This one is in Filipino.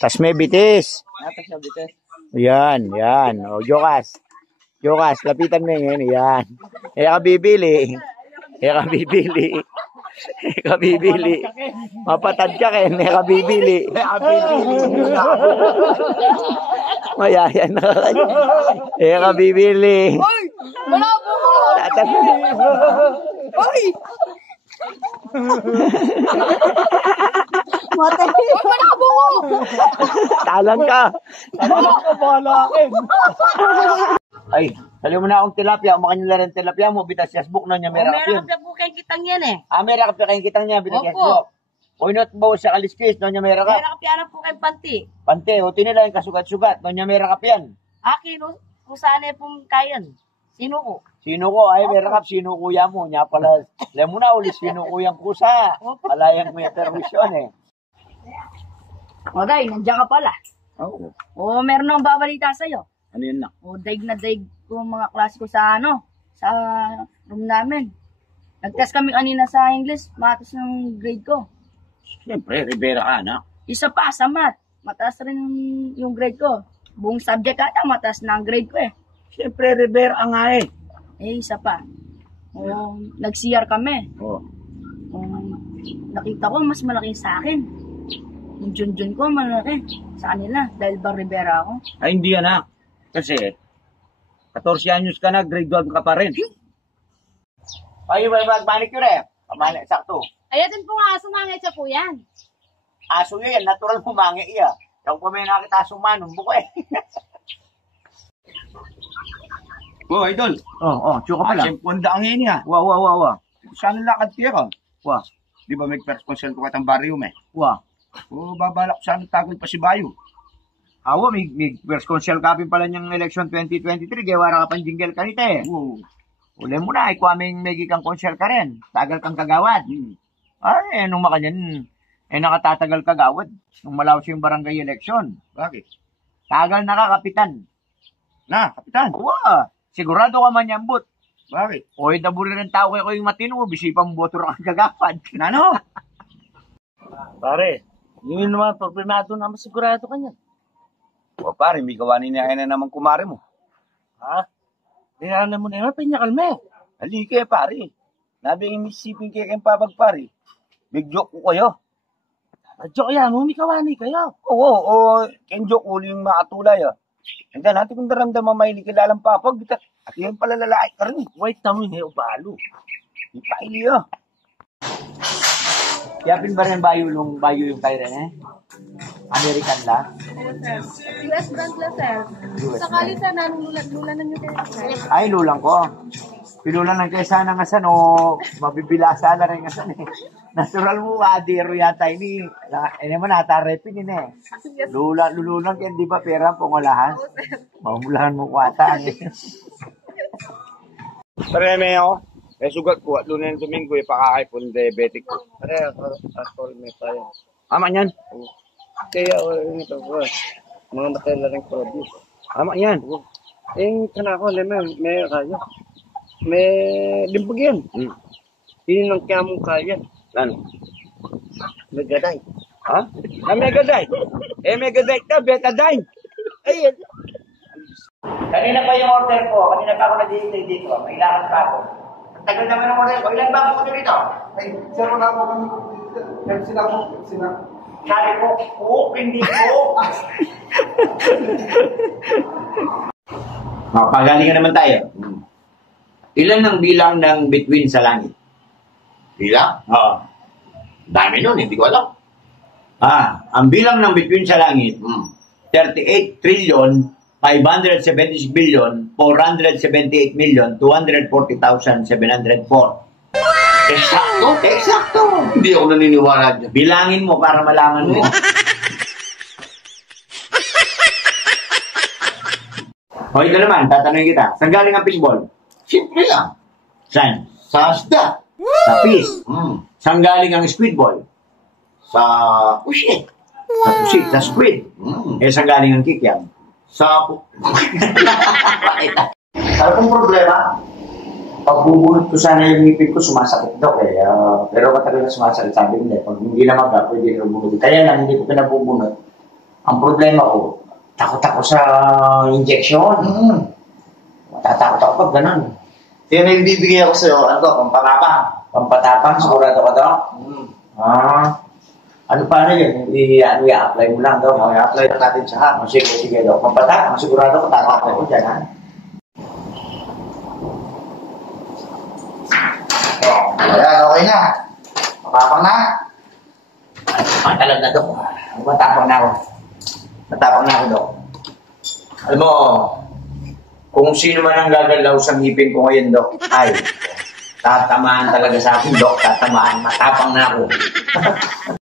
Tas may bitis. Natas na bites. Yan, yan. O, Jokas. Jokas, lapitan mo yun. Yan. Ka bibili. Ka bibili. Ka bibili. Mapatad ka ken. Ka bibili. Mayayan na. Ka bibili. Hoy! Wala po ko! Hoy! Matay! Hoy! Wala po ko! Talang ka. Kabalakin. Ay, sali mo na akong tilapia. Umakan nyo lang tilapia mo. Bitas yasbuk na niya. Meron Meron ka po kayong kitang yan eh. meron ka kayong kitang niya. Bitas yasbuk. O inot ba sa kaliskis. No niya meron ka. Meron ka piyana po kayong panti. Pante, o tinila yung kasugat-sugat. No niya meron ka piyan. Akin, kung saan eh pong kayan. Sino ko? Sino ko? Ay, meron ka. Sino kuya mo? Nya pala. Alam mo na ulit. Sino kuyang kusa? Palayang may perwisyon eh. O, Day, nandiyan ka pala. Oo. O, meron akong babalita sa'yo. Ano yun na? O, daig na daig ko mga klase ko sa sa room namin. Nag-test kami kanina sa English, matas ng grade ko. Siyempre, Rivera ka na. Isa pa, sa math. Mataas rin yung grade ko. Buong subject ata, mataas na ang grade ko eh. Siyempre, Rivera nga eh. Eh, isa pa. O, nag-CR kami. Oo. O, nakita ko, mas malaki sa akin. Yung Junjun ko, malaki sa kanila. Dahil ba Rivera ako? Ay, hindi yan ha. Kasi, 14 anyos ka na, grade 1 ka pa rin. Ay, manicure eh. Pamani, sakto. Ay, din po nga, sumangit siya po yan. Aso yan, natural pumangi iya. Yung pa may nakita sumanong buko eh. Oh, idol. Tsuka pala. Siyempre, ang ini ha. Wa. Saan ang lakad tiya ka? Wa. Di ba may first consult ko katang barrio me? Wa. O, babalak saan tagol pa si Bayo. Awa, may first consel kapin pala niyang election 2023. Gawara ka pang jingle kanita eh. Oo. Uli mo na, ikwaming megi kang consel ka rin. Tagal kang kagawad. Ay, nung makanyan, nakatatagal kagawad. Nung malawas yung barangay election. Bakit? Tagal nakakapitan. Na, kapitan. Wa. Sigurado ka man yambot. Bakit? Oy, daburi rin tao kayo yung matino. Bisipang boto rin kang kagawad. Nano? Pare, yun naman, problemado na masigurado ka niyan. O pare, may gawanin niya na naman kumare mo. Ha? Dinaanan mo na yun, pinyakalme. Halika pare. Nabing imisipin kayo kayong pabag pare. Big joke ko kayo. Adyo kaya mo, may kawani kayo. Oo, ken joke uli yung makatulay ah. Handa natin kung daramdaman may kilalang papag. At yun pala lalaki ka rin eh. Wait, tamo yun, ubalo. Di pa ili ah. Yapin ba rin bayo yung tayo rin eh? American la? US brand lang, sir. Sakali sa nanululan nyo kayo, sir. Ay, lulang ko. Pilulan ng kaysa nga san o mabibilasa na rin nga san eh. Natural mo adiro yata ini. Ini mo natarepin yun eh. Lululang yan, di ba pera pangulahan? Mamulahan mo kwata eh. Pare, may ako. Eh, sugat ko at lunan Domingo, ipakakaipon diabetic ko. Pare, ako may tayo. Ama yan. Kaya, ito ko, mga matala rin produce. Ama yan. Eh, kana ko, may kaya. May limbag yan. Yun ang kaya mong kaya. Ano? May gaday. Ha? Na Megadite. Eh, Megadite ka, Betadine. Ayun. Kanina pa yung order ko. Kanina pa ako nag-iintay dito. May lakad pa ako. Tagal naman ang order ko. Ilan ba ang order dito? Ay, sir, wala po kami. Pepsi na po, Pepsi na. Sabi ko, hindi ko. Mapagalingan naman tayo. Ilan ang bilang ng bituin sa langit? Bilang? Oo. Dami nun, hindi ko alam. Ang bilang ng bituin sa langit, 38 trillion, 576 billion, 478 million, 240,704. Eksakto? Eksakto. Hindi ako naniniwala dyan. Bilangin mo para malaman mo. O ito naman, tatanungin kita. Saan galing ang fishball? Simple lang. Saan? Sa asda. Sa fish. Saan galing ang squidball? Sa pusit. Sa pusit, sa squid. Eh, saan galing ang kikyam? Sa... Ano pong problema? Pag bubunot ko sana yung ngipin ko, sumasakit daw eh. Pero matagal na sumasakit, sabi nila. Pag hindi na maga, pwede na bubunot. Kaya lang, hindi ko pinabubunot. Ang problema ko, takot ako sa injection. Matatakot ako pag ganun. Yan yung bibigay ako sa'yo, ano to, pampatapang. Pampatapang, sigurado ka daw? Ano pa na yun? I-apply mo lang daw. I-apply na natin siya, ha? Sige daw. Pampatapang, sigurado ka, tatapos ko dyan, ha? Ayan, okay na. Matapang na. Matalag na, Dok. Matapang na ako. Matapang na ako, Dok. Alam mo, kung sino man ang gagalaw sa ngipin ko ngayon, Dok, ay, tatamaan talaga sa akin, Dok. Tatamaan. Matapang na ako.